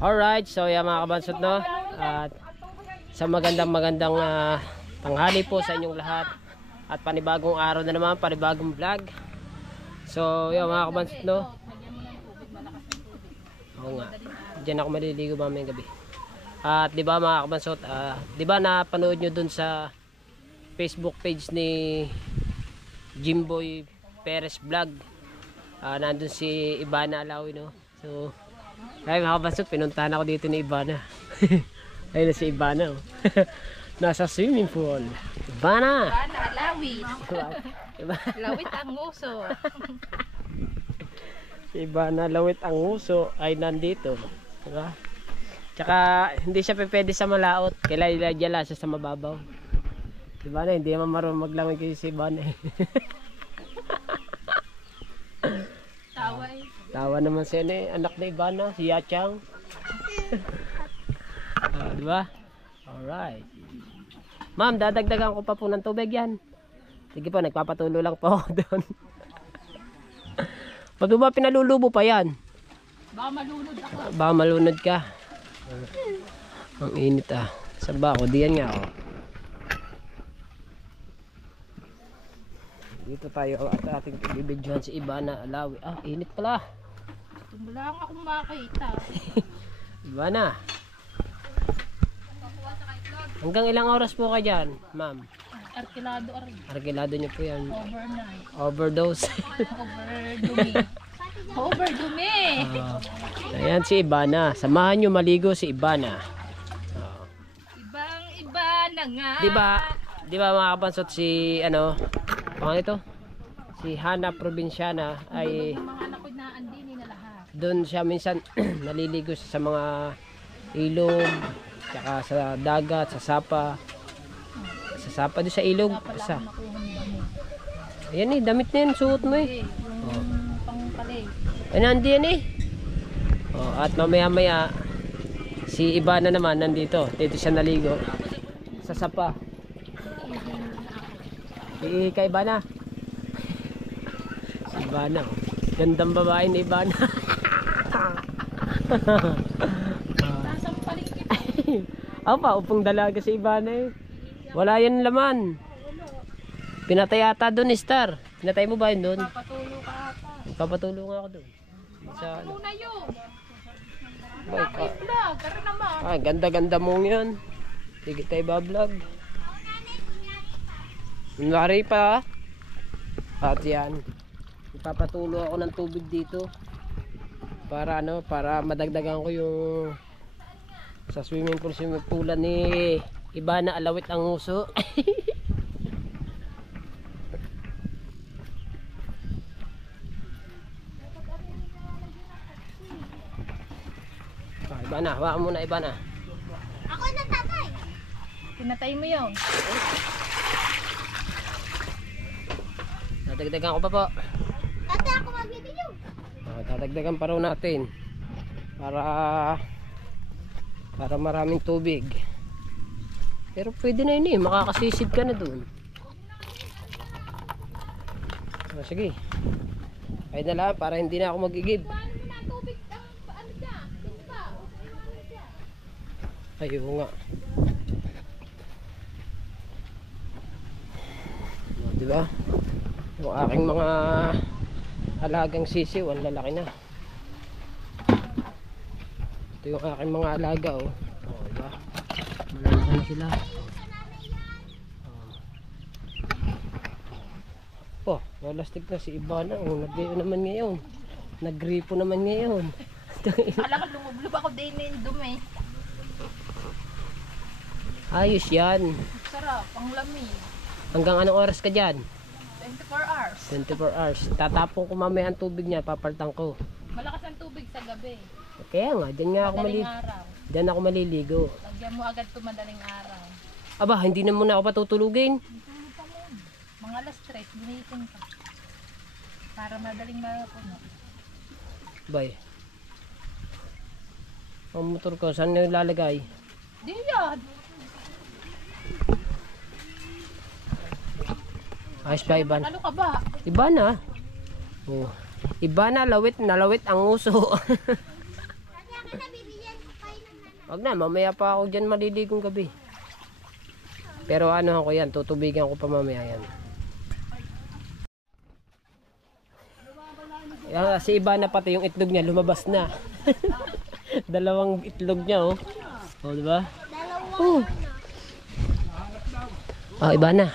Alright, so yan mga kabansot, no? At sa magandang tanghali po sa inyong lahat. At panibagong araw na naman, panibagong vlog. So yan mga kabansot, no? Oo nga, dyan ako maliligo mamayang gabi. At di ba mga kabansot, di ba napanood nyo dun sa Facebook page ni Jimboy Perez Vlog? Nandun si Ivana Alawi, no? So ay mga kabansot, pinuntahan ako dito ni Ivana. Ayun na si Ivana, oh. Nasa swimming pool. Ivana! Ivana Alawi. Lawit ang uso. Si Ivana Lawit ang uso ay nandito. Diba? Tsaka hindi siya pwede sa malaot. Kailangan iladya siya sa mababaw. Diba na, hindi naman marunong maglamig kasi si Ivana. Tawa eh. Tawa naman siya anak na Ivana, si Yachang. Diba? Alright. Ma'am, dadagdagan ko pa po ng tubig yan. Sige po, nagpapatulo lang po ako doon. Ba't ba pinalulubo pa yan? Baka malunod ako. Baka malunod ka. Ang init ah. Saba ako, diyan nga ako. Dito tayo at ating bibidyohan si Ivana Alawi. Init pala. Wala nga akong makita. Ivana. Hanggang ilang oras po ka dyan, ma'am? Arkilado arin. Arkilado niyo po yan. Overnight. Overdose. Overdumi. Overdumi. Ayan si Ivana. Samahan nyo maligo si Ivana. Ibang iba na nga. Di ba mga kabansot si ito? Si Hana Provinciana ay Yung mga anak ko na andini na lahat. doon siya minsan naliligo sa mga ilog, tsaka sa dagat, sa sapa. Sa sapa doon sa ilog. Ayan damit na yan, suot mo eh. Yung pangpalay. Ay, nandiyan eh. At mamaya si Ivana naman nandito. Dito siya naligo. Sa sapa. Kay Ivana. Si Ivana. Gandang babae ni Ivana. Tasang palingkit. Upong dalaga si Ivana eh. Wala yan laman. Pinatay ata doon, Star. Pinatay mo ba yun doon? Papatulo ka ata. Papatulo nga ako doon. Sa Muna yun. Boy, Vlog, karon naman. ganda-ganda mong yan. Sige tayo ba-vlog. Kunwari pa. At yan. Ipapatulo ako ng tubig dito. Para para madagdagan ko yung sa swimming pool ni Ivana Alawit ang uso. Ivana, hawakan muna Ivana. Ako na tatay. Pinatay mo yun. Dadagdagan ko pa po. Tatay, ako magbibidyo. Dadagdagan pa raw natin. Para maraming tubig. Pero pwede na yun eh. Makakasisid ka na dun. Sige. Kahit na lang para hindi na ako magigib. Ayun nga. Diba? Yung aking mga alagang sisiw, ang lalaki na. Ito yung aking mga alaga, oh. Diba? Malalaki na sila. Walastik na si Ivana. Nag-gripo naman ngayon. Nag-gripo naman ngayon. Alam ko, lumublob ako din yung dumi. Ayos yan. Sarap, ang lamig. Hanggang anong oras ka dyan? 24 hours. 24 hours. Tatapong ko mamaya ang tubig niya. Papaltang ko. Malakas ang tubig sa gabi. Kaya nga, dyan nga ako araw. Dyan ako maliligo. Lagyan mo agad ito madaling araw. Aba, hindi na muna ako patutulugin. Tulog pa mo. Mga alas 3, binitin ka. Para madaling mapuno. Bay. Ang motor ko, saan nyo ilalagay? Di yan. Ayos ba, Iban? Ano ka ba? Ivana. Oh. Ivana, lawit na lawit ang uso. Wag na, mamaya pa ako dyan maliligong gabi. Pero ano ako yan, tutubigan ko pa mamaya yan. Si iba na pati yung itlog niya lumabas na. Dalawang itlog niya oh. Oh, di ba? Oh. Oh, iba na.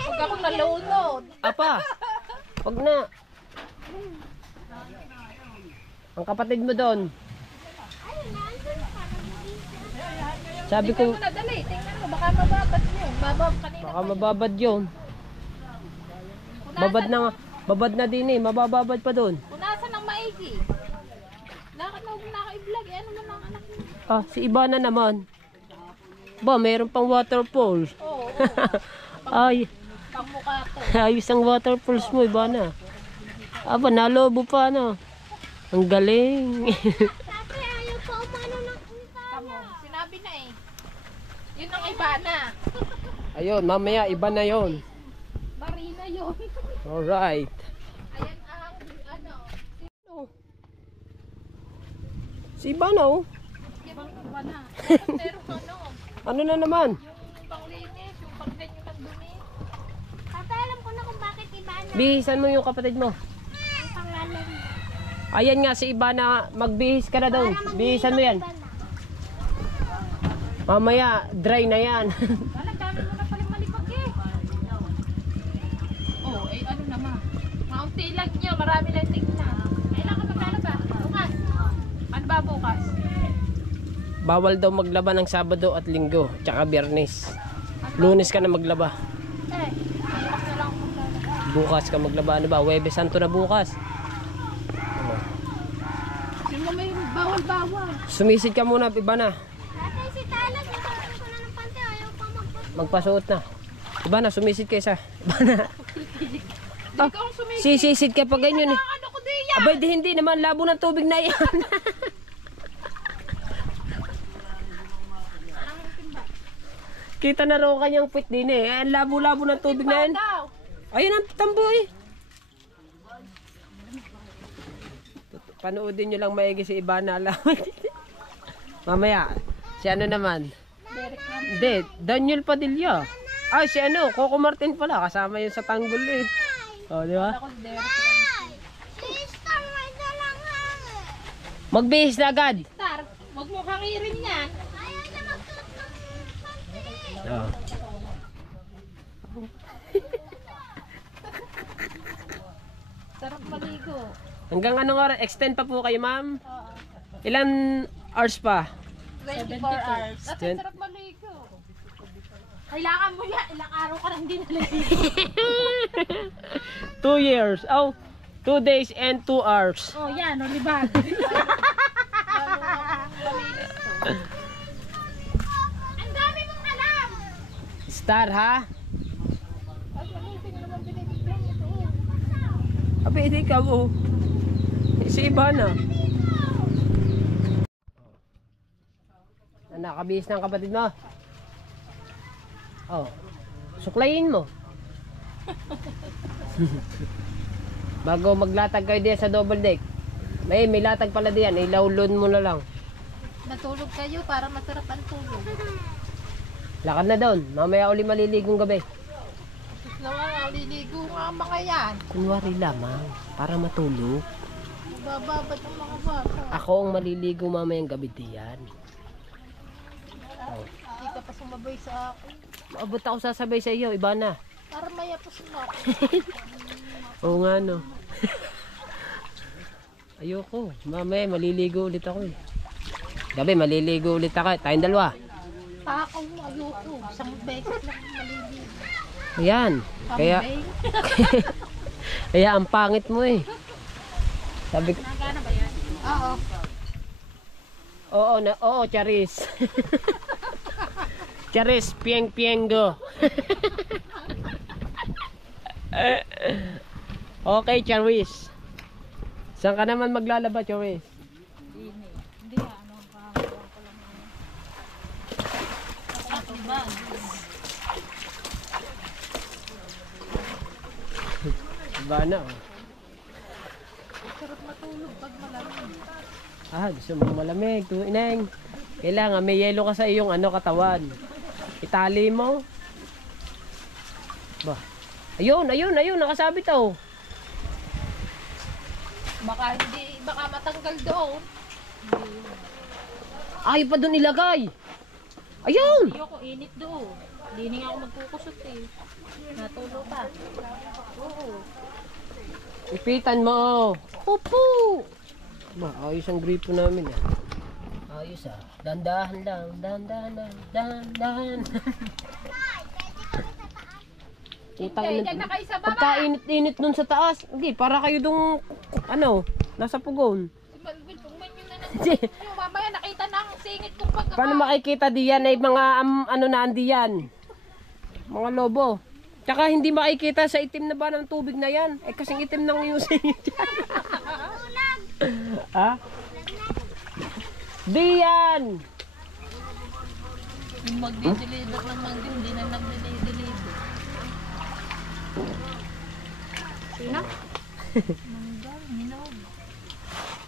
Huwag akong nalunod. Apa. Wag na. Ang kapatid mo doon. Sabi ko, Tingnan mo na dali. Tingnan mo. Baka mababad yun. Kanina baka mababad yun. Babad na nga. Babad na din eh. Mabababad pa doon. Punasan ng maigi. Lakad na huwag naka-i-vlog. Ano mo ng anak mo? Ah, si iba na naman. Ba, mayroon pang waterfall. Oo. Ay, Pangmukha to. ayos ang waterfalls mo, iba na. Aba, nalobo pa ano. Ang galing. Kasi ayaw pa umano ng unta. Tamo. Sinabi na eh. Yun ang iba na. Ayun, mamaya iba na yon. Marina yun. Alright. Ayan ang ano. Si iba na oh. Ibang iba na. Pero ano. Ano na naman? Yung panglinis. Yung pagganyo ng dumi. Tata, alam ko na kung bakit iba na Bihisan mo yung kapatid mo. ang pangalan. Ayan nga si iba na magbihis ka na doon. Bihisan mo yan. Mamaya, dry na yan. Alam, dami mo na pala malipag eh. Oh, eh ano naman. Maunti lang nyo. Marami lang tingnan. Kailan ka maglalaba? Bukas. Ano ba bukas? Bawal daw maglaba ng Sabado at Linggo, tsaka Biyernes. Lunes ka na maglaba. Eh, bukas na lang ako maglalaba. Bukas ka maglaba. Ano ba? Huwebes Santo na bukas. Sino may bawal-bawal? Sumisid ka muna, iba na. Tatay, si Tala, susuotin ko na ng pante. Ayaw pa Magpasuot na. Iba na, sumisid ka isa. Iba na. Di ka ang sumisi. Sisisid ka pa ganyan eh. Ano ko di yan? Abay, di hindi naman. Labo ng tubig na yan. Kita na raw kanyang puwit din eh. Ang labo-labo ng tubig na yan. Daw. Ayun ang tambo eh. Panoodin nyo lang maigi si Ibana alam. Mamaya, si ano naman? Derek na. Hindi, Daniel Padilla. Ay, si ano, Coco Martin pala. Kasama yun sa tanggol eh. O, di ba? Ako si Derek lang. Sister, may dalang hangin. Magbihis na agad. Star, wag mo hangirin yan. Ayaw na magsuot ng pante. Oh. Sarap maligo. Hanggang anong oras? Extend pa po kayo, ma'am? Oo. Ilan hours pa? 24 hours. At Ten- sarap maligo. Kailangan mo yan. Ilang araw ka nang di naligo. 2 years. Oh, 2 days and 2 hours. Oh, yan. O, libag. Ang dami mong alam. Star, ha? Ay, maligo naman binibigyan ito. Abi, hindi ka mo. Si Ibana. Nakabihis ng kapatid mo. Oh. Suklayin mo. Bago maglatag kayo diyan sa double deck. May latag pala diyan. Ilaulon mo na lang. Natulog kayo para masarap ang tulog. Lakad na doon. Mamaya uli maliligong gabi. Tapos naman, liligo nga ang mga yan. Kunwari lamang. Para matulog. Bababad ang mga bata. Ako ang maliligo mamayang gabi diyan. Oh. Hindi ka pa sumabay sa akin. Maabot ako sasabay sa iyo. Iba na. Para mayapos mo ako. Oo nga no. Ayoko. Mamaya maliligo ulit ako eh. Gabi maliligo ulit ako. Tayong dalawa. Takaw mo, ayoko. Isang beses lang maliligo. Ayan. Kaya, Kambing. kaya ang pangit mo eh. Sabi ko, Nagana ba yan? Oo. oo, Charis. Charis, pieng-pienggo. Okay, Charis. Saan ka naman maglalaba, Charis? Hindi ano, pakakaroon ko lang yun. Ako ba? Iba na oh. Sarap matulog pag malamig. Gusto mo malamig. Ineng. Kailangan may yelo ka sa iyong katawan. Itali mo. Ba. Ayun, nakasabit oh. Baka matanggal doon. Ay, pa doon ilagay. Ayun. Ayoko, init doon. Hindi nga ako magkukusot eh. Natulog pa. Oo. Ipitan mo. Opo. Ba, ayos ang gripo namin Ayos Dandahan lang. Dandahan. Hindi, dyan na kayo sa baba. Pagkainit-init nun sa taas. Hindi, para kayo dong, nasa pugon. Tungman nyo na ng mamaya nakita na ang singit kong pagkaka. Paano makikita diyan ay mga, diyan? Mga lobo. Tsaka hindi makikita sa itim na ba ng tubig na yan. Kasing itim nang yung singit yan. Ha? Diyan! Yung magdi-deliver ng mangga, hindi na nag-deliver. Sino? Mangga, hinog.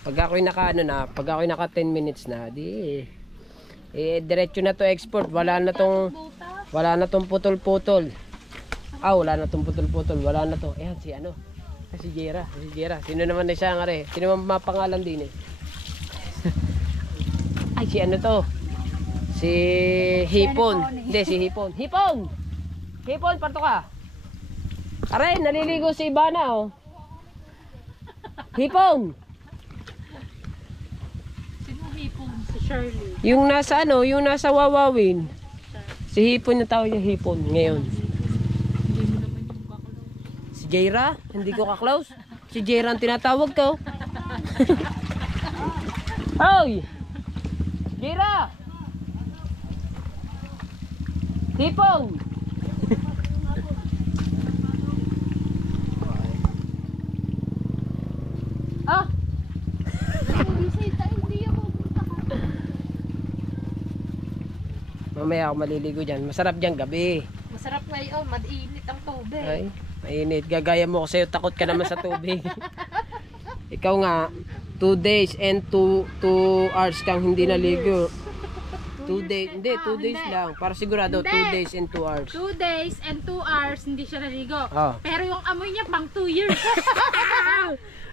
Pag ako'y naka 10 minutes na, diretso na to export. Wala na tong putol-putol. Wala na tong putol-putol. Wala na to. Ayan, si Jera. Sino naman na siya Sino naman mapangalan din Ay, si Hipon. Hindi, si Hipon. Hipon, parto ka. Aray, naliligo si Ibana Hipon. Sino hipon? Si Shirley. Yung nasa Wawawin. Si Hipon yung tawag niya Hipon ngayon. Hindi mo naman yung kakulo. Si Jera, hindi ko ka-close. Si Jera ang tinatawag ko. Hoy! Jera! Hipon! Mamaya ako maliligo dyan. Masarap dyan gabi. Masarap ngayon, mad-init ang tubig. Ay, mainit. Gagaya mo kasi takot ka naman sa tubig. Ikaw nga, 2 days and 2 hours kang hindi naligo. 2 days, hindi, 2 days lang. Para sigurado, 2 days and 2 hours. 2 days and 2 hours hindi siya naligo. Pero yung amoy niya pang 2 years.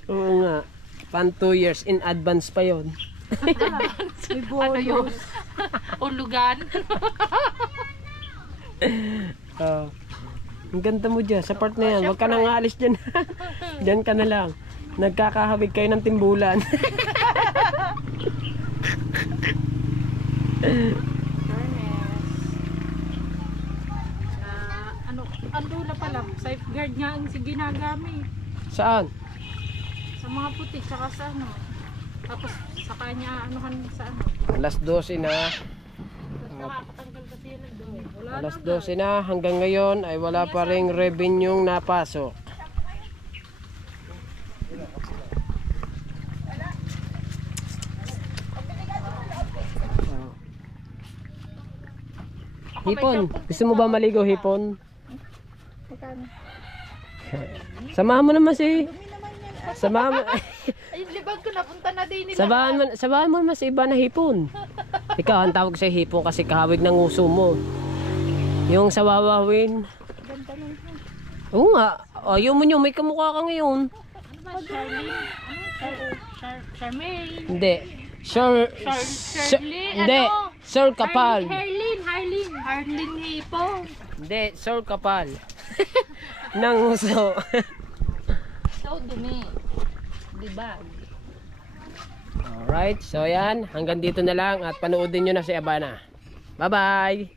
Oo nga. Pan 2 years in advance pa yon. Ano yun? Ulugan. Ang ganda mo dyan. Sa part na yan. Huwag ka nang aalis dyan. Dyan ka na lang. Nagkakahawig kayo ng timbulan. Ando na pala. Safeguard nga ang ginagamit. Saan? Sa mga puti, saka sa Tapos sa kanya, sa Alas 12 na. Nakakatanggal kasi yan ng dumi. Alas 12 na. Hanggang ngayon ay wala pa ring revenue napasok. Hipon, gusto mo ba maligo, Hipon? Samahan mo naman si... Ay, libag ko napunta na din nila. Sabahan mo naman si iba na Hipon. Ikaw, ang tawag sa Hipon kasi kahawig ng uso mo. Yung sa Wawawin. Oo nga. Ayaw mo nyo, may kamukha ka ngayon. Ano ba? Charlene? Charmaine? Hindi. Hindi. Sir Kapal. Harleen Hipon. Hindi, Sir Kapal. Nang uso. So, dumi. Diba? Alright, so yan. Hanggang dito na lang at panoodin nyo na si Abana. Bye-bye!